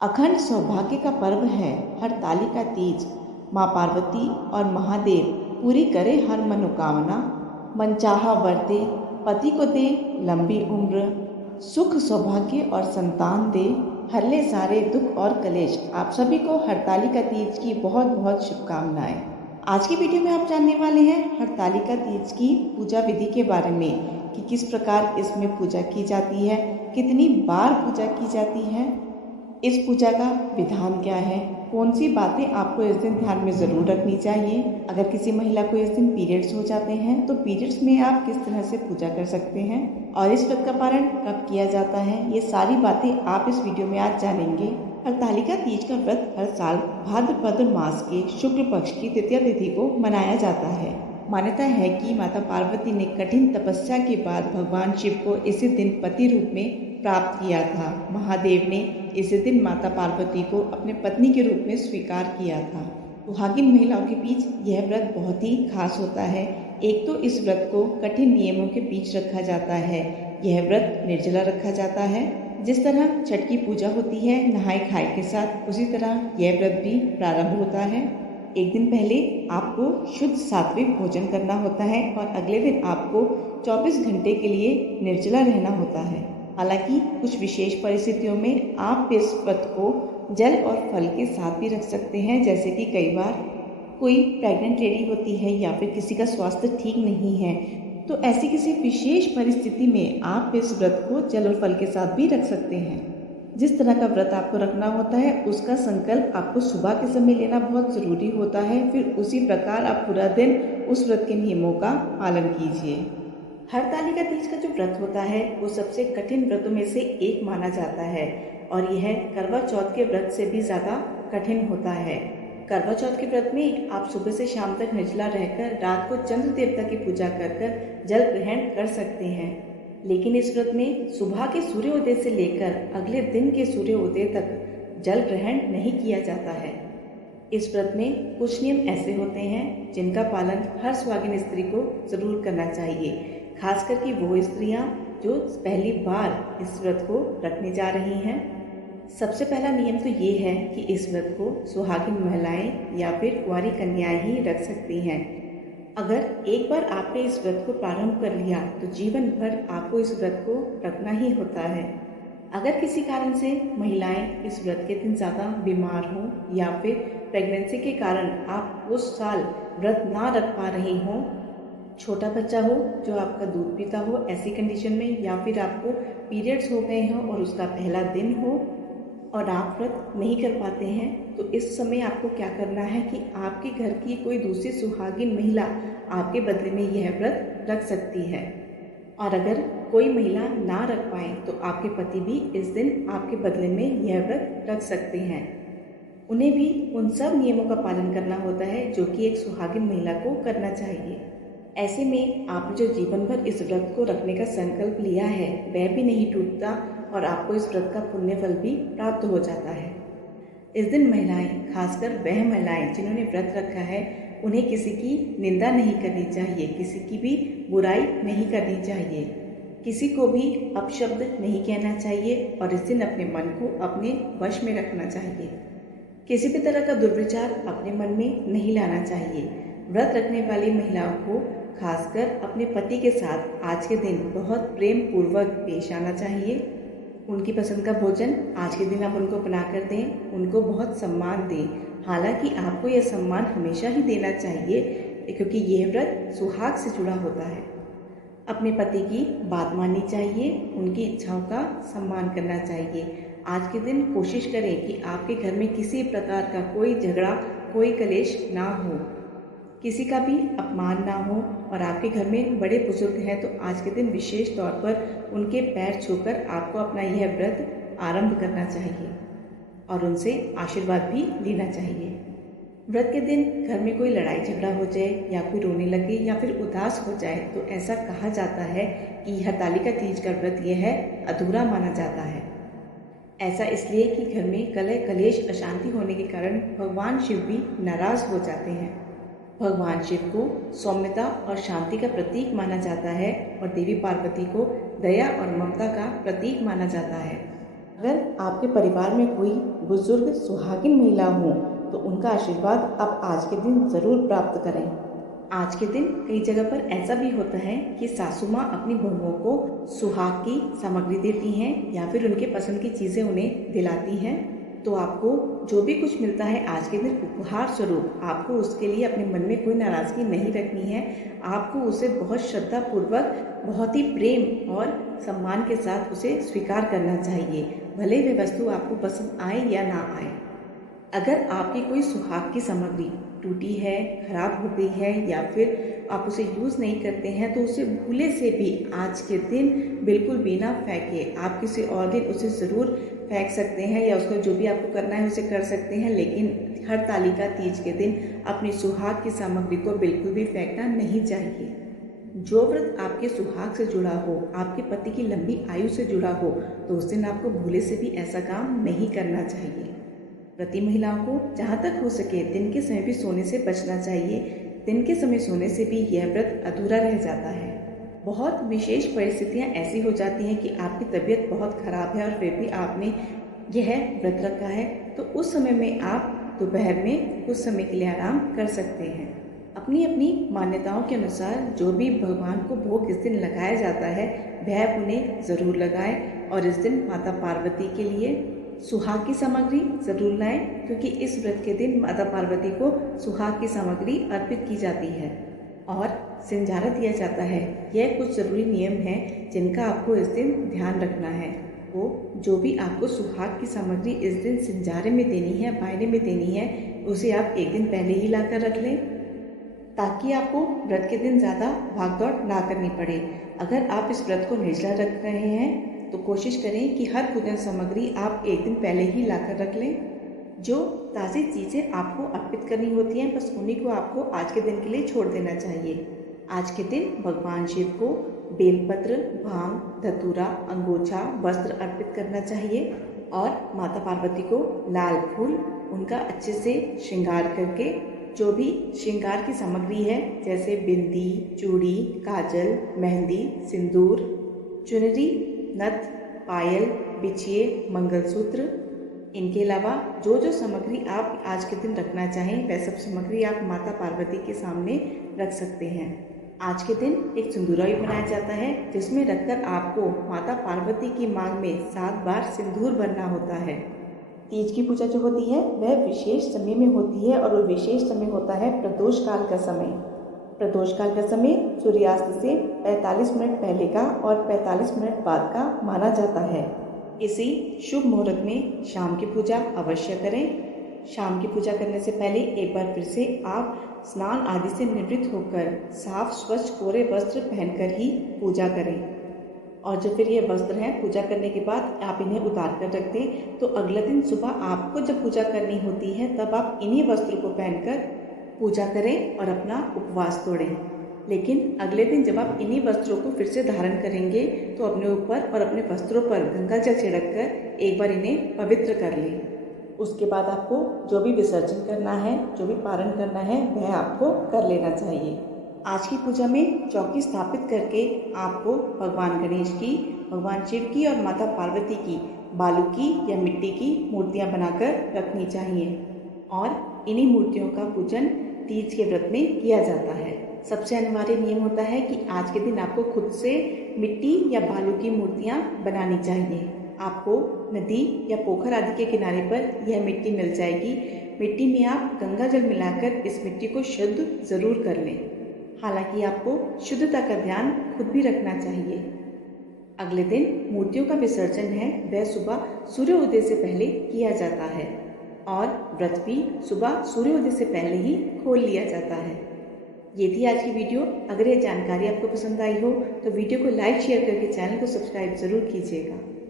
अखंड सौभाग्य का पर्व है हरताली का तीज। माँ पार्वती और महादेव पूरी करे हर मनोकामना। मनचाहा वर दे, पति को दे लंबी उम्र, सुख सौभाग्य और संतान दे, हर ले सारे दुख और कलेश। आप सभी को हरताली का तीज की बहुत बहुत शुभकामनाएं। आज की वीडियो में आप जानने वाले हैं हरताली का तीज की पूजा विधि के बारे में कि किस प्रकार इसमें पूजा की जाती है, कितनी बार पूजा की जाती है, इस पूजा का विधान क्या है, कौन सी बातें आपको इस दिन ध्यान में ज़रूर रखनी चाहिए। अगर किसी महिला को इस दिन पीरियड्स हो जाते हैं तो पीरियड्स में आप किस तरह से पूजा कर सकते हैं और इस व्रत का पारण कब किया जाता है, ये सारी बातें आप इस वीडियो में आज जानेंगे। हरतालिका तीज का व्रत हर साल भाद्रपद मास के शुक्ल पक्ष की तृतीया तिथि को मनाया जाता है। मान्यता है कि माता पार्वती ने कठिन तपस्या के बाद भगवान शिव को इसी दिन पति रूप में प्राप्त किया था। महादेव ने इसी दिन माता पार्वती को अपने पत्नी के रूप में स्वीकार किया था। सुहागिन महिलाओं के बीच यह व्रत बहुत ही खास होता है। एक तो इस व्रत को कठिन नियमों के बीच रखा जाता है। यह व्रत निर्जला रखा जाता है। जिस तरह छठ की पूजा होती है नहाए खाए के साथ, उसी तरह यह व्रत भी प्रारंभ होता है। एक दिन पहले आपको शुद्ध सात्विक भोजन करना होता है और अगले दिन आपको 24 घंटे के लिए निर्जला रहना होता है। हालांकि कुछ विशेष परिस्थितियों में आप इस व्रत को जल और फल के साथ भी रख सकते हैं, जैसे कि कई बार कोई प्रेग्नेंट लेडी होती है या फिर किसी का स्वास्थ्य ठीक नहीं है, तो ऐसी किसी विशेष परिस्थिति में आप इस व्रत को जल और फल के साथ भी रख सकते हैं। जिस तरह का व्रत आपको रखना होता है उसका संकल्प आपको सुबह के समय लेना बहुत ज़रूरी होता है। फिर उसी प्रकार आप पूरा दिन उस व्रत के नियमों का पालन कीजिए। हरतालिका तीज का जो व्रत होता है वो सबसे कठिन व्रतों में से एक माना जाता है और यह करवा चौथ के व्रत से भी ज़्यादा कठिन होता है। करवा चौथ के व्रत में आप सुबह से शाम तक निर्जला रहकर रात को चंद्र देवता की पूजा कर जल ग्रहण कर सकते हैं, लेकिन इस व्रत में सुबह के सूर्योदय से लेकर अगले दिन के सूर्योदय तक जल ग्रहण नहीं किया जाता है। इस व्रत में कुछ नियम ऐसे होते हैं जिनका पालन हर सुहागिन स्त्री को जरूर करना चाहिए, खासकर कि वो स्त्रियां जो पहली बार इस व्रत को रखने जा रही हैं। सबसे पहला नियम तो ये है कि इस व्रत को सुहागिन महिलाएं या फिर कुंवारी कन्याएं ही रख सकती हैं। अगर एक बार आपने इस व्रत को प्रारंभ कर लिया तो जीवन भर आपको इस व्रत को रखना ही होता है। अगर किसी कारण से महिलाएं इस व्रत के दिन ज़्यादा बीमार हों या फिर प्रेगनेंसी के कारण आप उस साल व्रत ना रख पा रही हों, छोटा बच्चा हो जो आपका दूध पीता हो ऐसी कंडीशन में, या फिर आपको पीरियड्स हो गए हों और उसका पहला दिन हो और आप व्रत नहीं कर पाते हैं, तो इस समय आपको क्या करना है कि आपके घर की कोई दूसरी सुहागिन महिला आपके बदले में यह व्रत रख सकती है। और अगर कोई महिला ना रख पाए तो आपके पति भी इस दिन आपके बदले में यह व्रत रख सकते हैं। उन्हें भी उन सब नियमों का पालन करना होता है जो कि एक सुहागिन महिला को करना चाहिए। ऐसे में आपने जो जीवन भर इस व्रत को रखने का संकल्प लिया है वह भी नहीं टूटता और आपको इस व्रत का पुण्य फल भी प्राप्त हो जाता है। इस दिन महिलाएं, खासकर वह महिलाएं जिन्होंने व्रत रखा है, उन्हें किसी की निंदा नहीं करनी चाहिए, किसी की भी बुराई नहीं करनी चाहिए, किसी को भी अपशब्द नहीं कहना चाहिए और इस दिन अपने मन को अपने वश में रखना चाहिए। किसी भी तरह का दुर्विचार अपने मन में नहीं लाना चाहिए। व्रत रखने वाली महिलाओं को खासकर अपने पति के साथ आज के दिन बहुत प्रेम पूर्वक पेश आना चाहिए। उनकी पसंद का भोजन आज के दिन आप उनको बनाकर दें, उनको बहुत सम्मान दें। हालांकि आपको यह सम्मान हमेशा ही देना चाहिए क्योंकि यह व्रत सुहाग से जुड़ा होता है। अपने पति की बात माननी चाहिए, उनकी इच्छाओं का सम्मान करना चाहिए। आज के दिन कोशिश करें कि आपके घर में किसी प्रकार का कोई झगड़ा, कोई कलेश ना हो, किसी का भी अपमान ना हो और आपके घर में बड़े बुजुर्ग हैं तो आज के दिन विशेष तौर पर उनके पैर छूकर आपको अपना यह व्रत आरंभ करना चाहिए और उनसे आशीर्वाद भी लेना चाहिए। व्रत के दिन घर में कोई लड़ाई झगड़ा हो जाए या कोई रोने लगे या फिर उदास हो जाए तो ऐसा कहा जाता है कि हरतालिका तीज का व्रत यह है अधूरा माना जाता है। ऐसा इसलिए कि घर में कलह कलेश अशांति होने के कारण भगवान शिव भी नाराज हो जाते हैं। भगवान शिव को सौम्यता और शांति का प्रतीक माना जाता है और देवी पार्वती को दया और ममता का प्रतीक माना जाता है। अगर आपके परिवार में कोई बुजुर्ग सुहागिन महिला हो तो उनका आशीर्वाद आप आज के दिन ज़रूर प्राप्त करें। आज के दिन कई जगह पर ऐसा भी होता है कि सासू माँ अपनी बहुओं को सुहाग की सामग्री देती हैं या फिर उनके पसंद की चीज़ें उन्हें दिलाती हैं। तो आपको जो भी कुछ मिलता है आज के दिन उपहार स्वरूप, आपको उसके लिए अपने मन में कोई नाराज़गी नहीं रखनी है। आपको उसे बहुत श्रद्धापूर्वक, बहुत ही प्रेम और सम्मान के साथ उसे स्वीकार करना चाहिए, भले वे वस्तु आपको पसंद आए या ना आए। अगर आपकी कोई सुहाग की सामग्री टूटी है, खराब हो गई है या फिर आप उसे यूज़ नहीं करते हैं तो उसे भूले से भी आज के दिन बिल्कुल भी ना फेंके। आप किसी और दिन उसे ज़रूर फेंक सकते हैं या उसको जो भी आपको करना है उसे कर सकते हैं, लेकिन हरतालिका तीज के दिन अपनी सुहाग की सामग्री को बिल्कुल भी फेंकना नहीं चाहिए। जो व्रत आपके सुहाग से जुड़ा हो, आपके पति की लंबी आयु से जुड़ा हो, तो उस दिन आपको भूले से भी ऐसा काम नहीं करना चाहिए। व्रती महिलाओं को जहाँ तक हो सके दिन के समय भी सोने से बचना चाहिए। दिन के समय सोने से भी यह व्रत अधूरा रह जाता है। बहुत विशेष परिस्थितियाँ ऐसी हो जाती हैं कि आपकी तबीयत बहुत खराब है और फिर भी आपने यह व्रत रखा है, तो उस समय में आप दोपहर में कुछ समय के लिए आराम कर सकते हैं। अपनी अपनी मान्यताओं के अनुसार जो भी भगवान को भोग इस दिन लगाया जाता है वह उन्हें ज़रूर लगाएं और इस दिन माता पार्वती के लिए सुहाग की सामग्री ज़रूर लाएं, क्योंकि इस व्रत के दिन माता पार्वती को सुहाग की सामग्री अर्पित की जाती है और सिंजारा दिया जाता है। यह कुछ ज़रूरी नियम हैं जिनका आपको इस दिन ध्यान रखना है। वो जो भी आपको सुहाग की सामग्री इस दिन सिंजारे में देनी है, बायने में देनी है, उसे आप एक दिन पहले ही ला कर रख लें ताकि आपको व्रत के दिन ज़्यादा भागदौड़ ना करनी पड़े। अगर आप इस व्रत को निर्जला रख रहे हैं तो कोशिश करें कि हर पूजन सामग्री आप एक दिन पहले ही लाकर रख लें। जो ताज़ी चीज़ें आपको अर्पित करनी होती हैं बस उन्हीं को आपको आज के दिन के लिए छोड़ देना चाहिए। आज के दिन भगवान शिव को बेलपत्र, भांग, धतूरा, अंगोछा, वस्त्र अर्पित करना चाहिए और माता पार्वती को लाल फूल उनका अच्छे से श्रृंगार करके जो भी श्रृंगार की सामग्री है जैसे बिंदी, चूड़ी, काजल, मेहंदी, सिंदूर, चुनरी, नथ, पायल, बिछिए, मंगलसूत्र, इनके अलावा जो जो सामग्री आप आज के दिन रखना चाहें वह सब सामग्री आप माता पार्वती के सामने रख सकते हैं। आज के दिन एक सिंदूरा भी बनाया जाता है जिसमें रखकर आपको माता पार्वती की मांग में 7 बार सिंदूर भरना होता है। तीज की पूजा जो होती है वह विशेष समय में होती है और वो विशेष समय होता है प्रदोष काल का समय। प्रदोष काल का समय सूर्यास्त से 45 मिनट पहले का और 45 मिनट बाद का माना जाता है। इसी शुभ मुहूर्त में शाम की पूजा अवश्य करें। शाम की पूजा करने से पहले एक बार फिर से आप स्नान आदि से निवृत्त होकर साफ स्वच्छ कोरे वस्त्र पहनकर ही पूजा करें और जब फिर ये वस्त्र हैं पूजा करने के बाद आप इन्हें उतार कर रख दें तो अगले दिन सुबह आपको जब पूजा करनी होती है तब आप इन्हीं वस्त्रों को पहनकर पूजा करें और अपना उपवास तोड़ें। लेकिन अगले दिन जब आप इन्हीं वस्त्रों को फिर से धारण करेंगे तो अपने ऊपर और अपने वस्त्रों पर गंगा जल छिड़क कर एक बार इन्हें पवित्र कर लें। उसके बाद आपको जो भी विसर्जन करना है, जो भी पारण करना है वह आपको कर लेना चाहिए। आज की पूजा में चौकी स्थापित करके आपको भगवान गणेश की, भगवान शिव की और माता पार्वती की बालू की या मिट्टी की मूर्तियां बनाकर रखनी चाहिए और इन्हीं मूर्तियों का पूजन तीज के व्रत में किया जाता है। सबसे अनिवार्य नियम होता है कि आज के दिन आपको खुद से मिट्टी या बालू की मूर्तियां बनानी चाहिए। आपको नदी या पोखर आदि के किनारे पर यह मिट्टी मिल जाएगी। मिट्टी में आप गंगा जल मिलाकर इस मिट्टी को शुद्ध ज़रूर कर लें। हालांकि आपको शुद्धता का ध्यान खुद भी रखना चाहिए। अगले दिन मूर्तियों का विसर्जन है वह सुबह सूर्योदय से पहले किया जाता है और व्रत भी सुबह सूर्योदय से पहले ही खोल लिया जाता है। ये थी आज की वीडियो। अगर ये जानकारी आपको पसंद आई हो तो वीडियो को लाइक शेयर करके चैनल को सब्सक्राइब ज़रूर कीजिएगा।